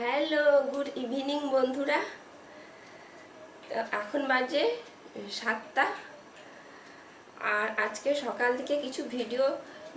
Hello, good evening বন্ধুরা। এখন বাজে 7টা। আর আজকে সকাল থেকে কিছু ভিডিও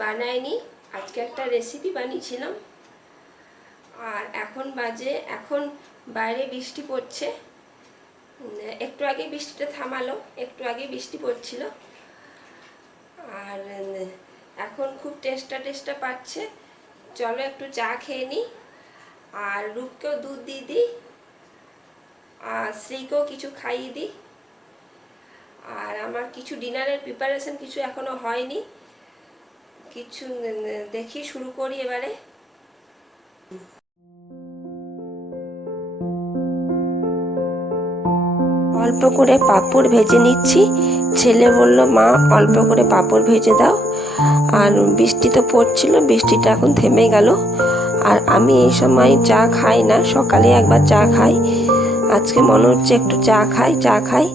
বানাইনি, আজকে একটা রেসিপি বানিয়েছিলাম। আর এখন বাইরে বৃষ্টি পড়ছে। একটু আগে বৃষ্টিটা থামালো, একটু আগে বৃষ্টি পড়ছিল। আর এখন খুব টেস্টা পাচ্ছে। চলো একটু চা খেয়ে নিই, আর রূপকেও দুধ দিয়ে দিই, আর শ্রীকেও কিছু খাইয়ে দিই। আর আমার কিছু ডিনারের প্রিপারেশন কিছু এখনো হয়নি, কিছু দেখি শুরু করি এবারে। অল্প করে পাঁপড় ভেজে নিচ্ছি। ছেলে বলল, মা অল্প করে পাঁপড় ভেজে দাও। আর বৃষ্টি তো পড়ছিল, বৃষ্টিটা এখন থেমে গেল। আর আমি এই সময় চা খাই না, সকালে একবার চা খাই। আজকে মনে হচ্ছে একটু চা খাই।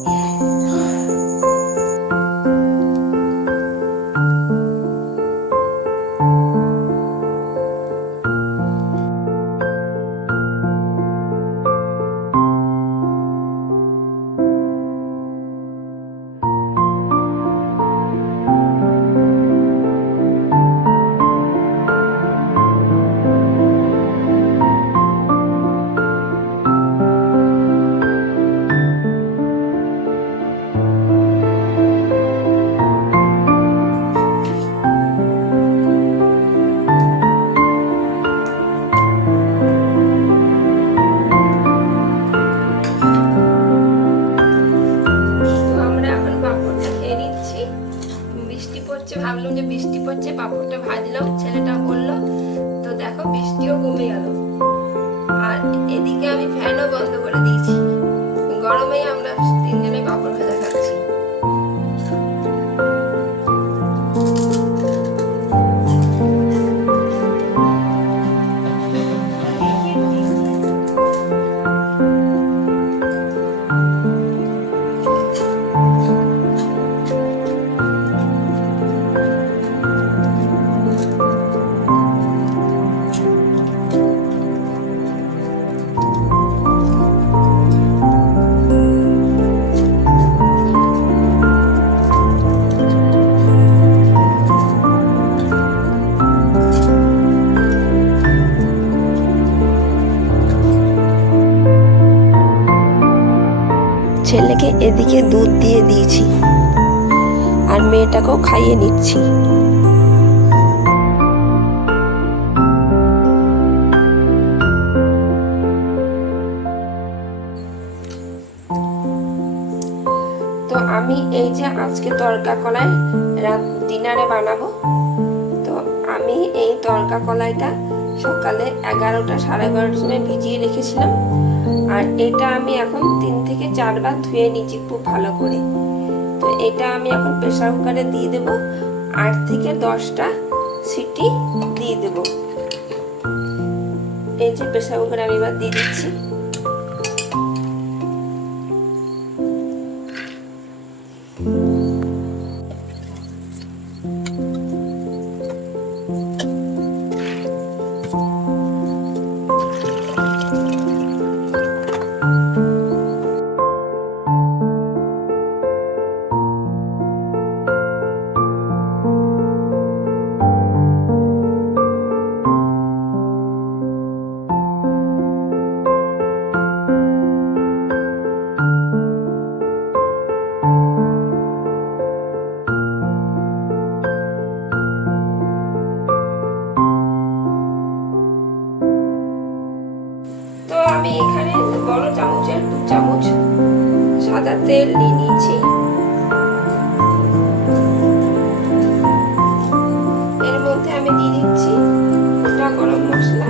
ভাবলাম যে বৃষ্টি পড়ছে, পাঁপড়টা ভাজলাম, ছেলেটা বললো, তো দেখো বৃষ্টিও কমে গেল। আর এদিকে আমি ফ্যানও বন্ধ করে দিয়েছি, গরমেই আমরা তিনজনে পাঁপড় ভাজা খাচ্ছি। ছেলেকে এদিকে দুধ দিয়ে দিয়েছি, আর মেয়েটাকেও খাইয়ে নিচ্ছি। তো আমি এই যে আজকে তড়কা কলাই ডিনারে বানাবো। তো আমি এই তড়কা কলাইটা সকালে 11টা সাড়ে 11টার সময় ভিজিয়ে রেখেছিলাম। আর এটা আমি এখন 3 থেকে 4 বার ধুয়ে নিয়েছি খুব ভালো করে। তো এটা আমি এখন প্রেসার কুকারে দিয়ে দেবো, 8 থেকে 10টা সিটি দিয়ে দেবো। এই যে প্রেসার কুকারে আমি এবার দিয়ে দিচ্ছি। তো আমি এখানে বড় চামচের 2 চামচ সাদা তেল নিয়ে নিয়েছি। এর মধ্যে আমি দিয়ে দিচ্ছি গোটা গরম মশলা,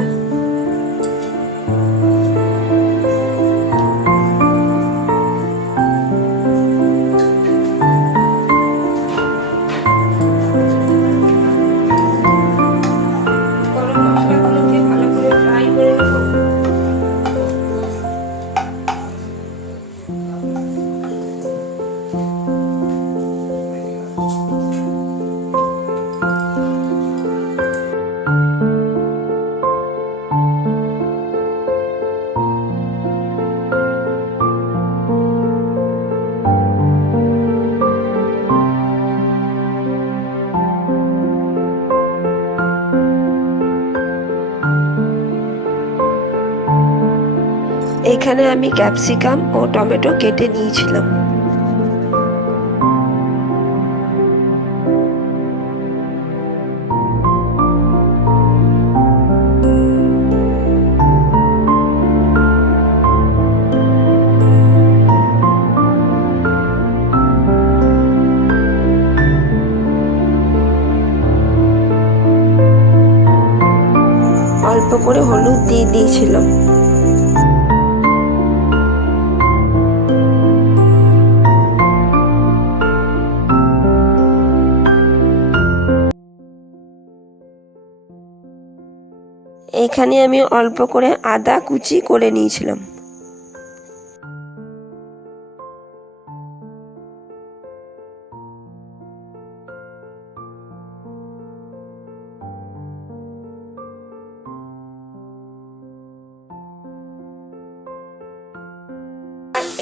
এখানে আমি ক্যাপসিকাম ও টমেটো কেটে নিয়েছিলাম। অল্প করে হলুদ দিয়ে দিয়েছিলাম। এখানে আমি অল্প করে আদা কুচি করে নিয়েছিলাম।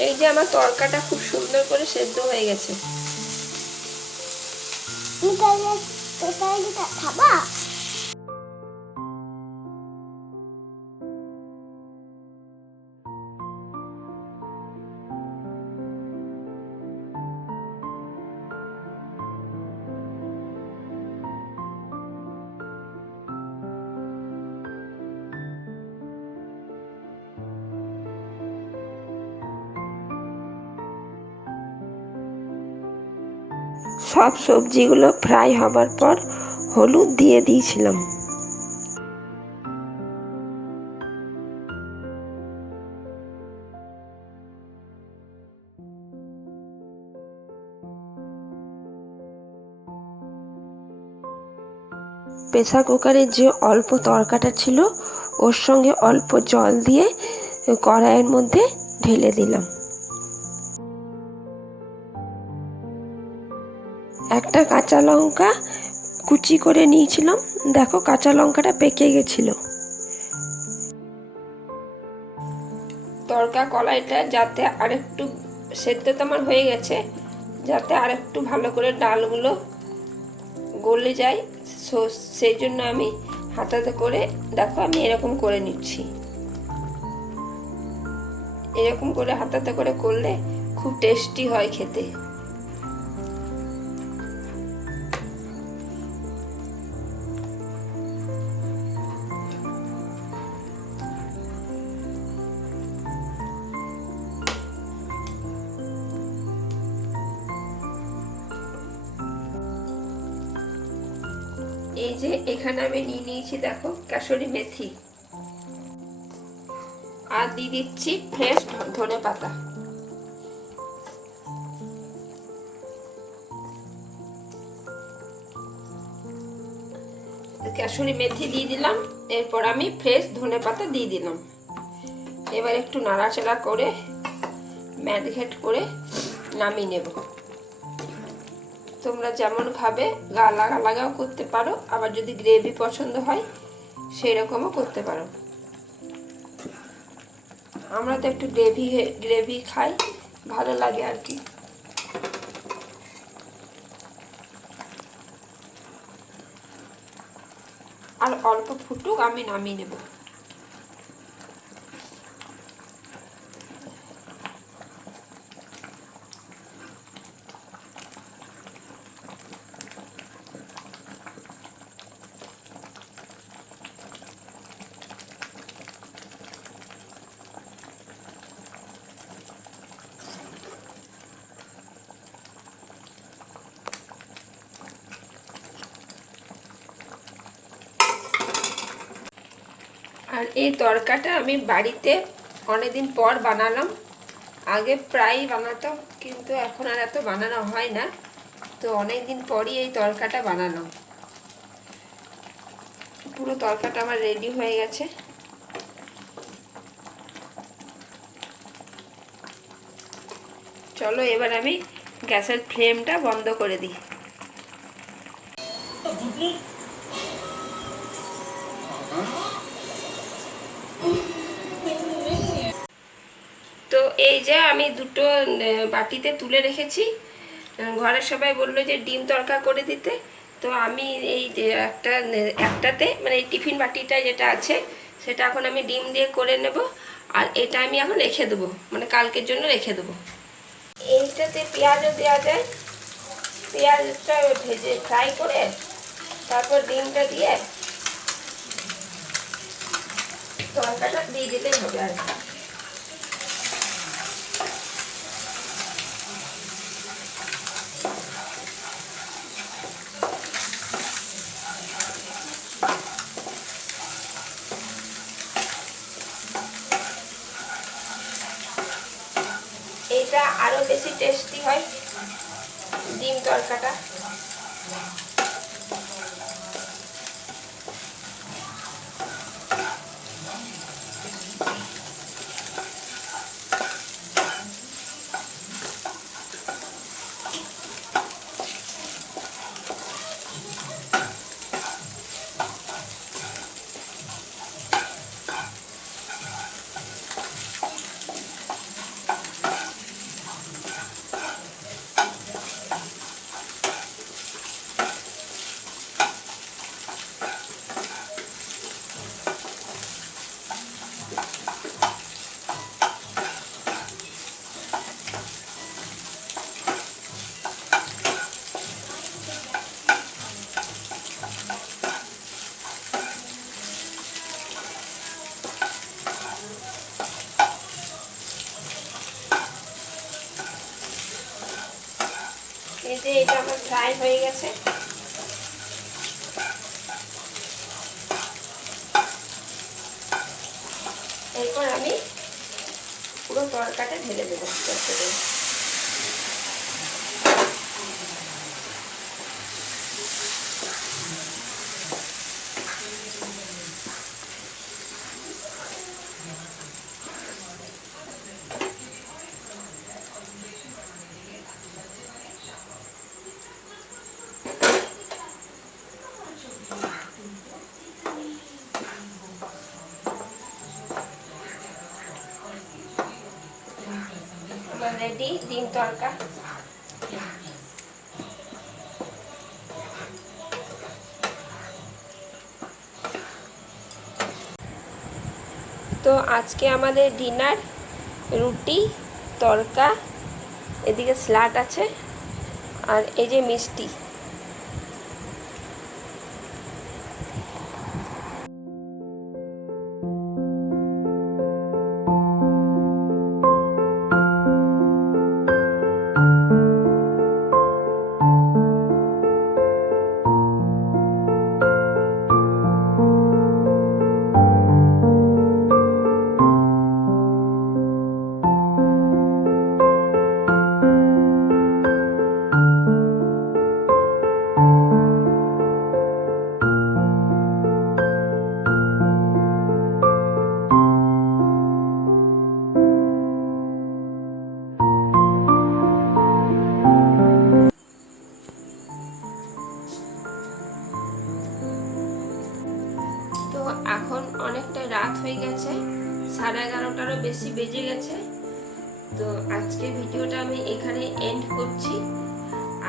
এই যে আমার তরকাটা খুব সুন্দর করে সেদ্ধ হয়ে গেছে। খাবা? সব সবজিগুলো ফ্রাই হবার পর হলুদ দিয়ে দিয়েছিলাম। প্রেসার কুকারের যে অল্প তরকাটা ছিল ওর সঙ্গে অল্প জল দিয়ে কড়াইয়ের মধ্যে ঢেলে দিলাম। একটা কাঁচা লঙ্কা কুচি করে নিয়েছিলাম। দেখো কাঁচা লঙ্কাটা পেকে গেছিল। তরকা কড়াইটা যাতে আরেকটু সেদ্ধ তো আমার হয়ে গেছে, যাতে আরেকটু ভালো করে ডালগুলো গলে যায়, সেই জন্য আমি হাতাতে করে দেখো আমি এরকম করে নিচ্ছি। এরকম করে হাতাতে করে করলে খুব টেস্টি হয় খেতে। এই যে এখানে আমি নিয়ে নিয়েছি দেখো কাসুরি মেথি, আর দিয়ে দিচ্ছি ফ্রেশ ধনে পাতা। কাসুরি মেথি দিয়ে দিলাম, এরপর আমি ফ্রেশ ধনে পাতা দিয়ে দিলাম। এবার একটু নাড়াচাড়া করে ম্যারিনেট করে নামিয়ে নেব। তোমরা যেমন খাবে লাগা লাগাও করতে পারো, আবার যদি গ্রেভি পছন্দ হয় সেই রকমও করতে পারো। আমরা তো একটু গ্রেভি খাই, ভালো লাগে আর কি। আর অল্প ফুটুক, আমি নামিয়ে নেব। আর এই তরকাটা আমি বাড়িতে অনেকদিন পর বানালাম। আগে প্রায় বানাতাম, কিন্তু এখন আর এত বানানো হয় না, তো অনেকদিন পরই এই তরকাটা বানালাম। পুরো তরকাটা আমার রেডি হয়ে গেছে। চলো এবার আমি গ্যাসের ফ্লেমটা বন্ধ করে দিই। তো এই যে আমি দুটো বাটিতে তুলে রেখেছি। ঘরের সবাই বললো যে ডিম তরকা করে দিতে, তো আমি এই একটাতে মানে এই টিফিন বাটিটা যেটা আছে সেটা এখন আমি ডিম দিয়ে করে নেব। আর এটা আমি এখন রেখে দেবো, মানে কালকের জন্য রেখে দেবো। এইটাতে পেঁয়াজও দেওয়া যায়, পেঁয়াজটা ভেজে ফ্রাই করে তারপর ডিমটা দিয়ে তরকাটা দিয়ে দিলেই হবে। আর এইটা আরো বেশি টেস্টি হয় ডিম তরকাটা। এই যে এটা আমার ফ্রাই হয়ে গেছে। এরপর আমি পুরো তরকাটা ঢেলে দেবো। রেডি ডিম তরকা। তো আজকে আমাদের ডিনার রুটি, তরকা, এদিকে স্যালাড আছে, আর এই যে মিষ্টি। তো এখন অনেকটা রাত হয়ে গেছে, 11:30টারও বেশি বেজে গেছে। তো আজকে ভিডিওটা আমি এখানে এন্ড করছি।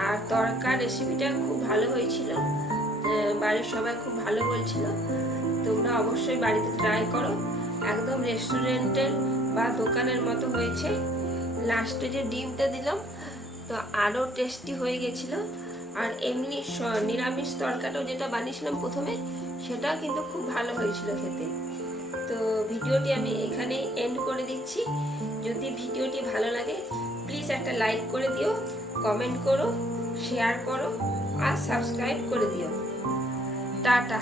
আর তরকার রেসিপিটা খুব ভালো হয়েছিল, বাড়ির সবাই খুব ভালো বলছিল। তোমরা অবশ্যই বাড়িতে ট্রাই করো, একদম রেস্টুরেন্টের বা দোকানের মতো হয়েছে। লাস্টে যে ডিমটা দিলাম তো আরও টেস্টি হয়ে গেছিলো। আর এমনি নিরামিষ তরকাটাও যেটা বানিয়েছিলাম প্রথমে, সেটাও কিন্তু খুব ভালো হয়েছিল খেতে। তো ভিডিওটি আমি এখানেই এন্ড করে দিচ্ছি। যদি ভিডিওটি ভালো লাগে প্লিজ একটা লাইক করে দিও, কমেন্ট করো, শেয়ার করো আর সাবস্ক্রাইব করে দিও। টাটা।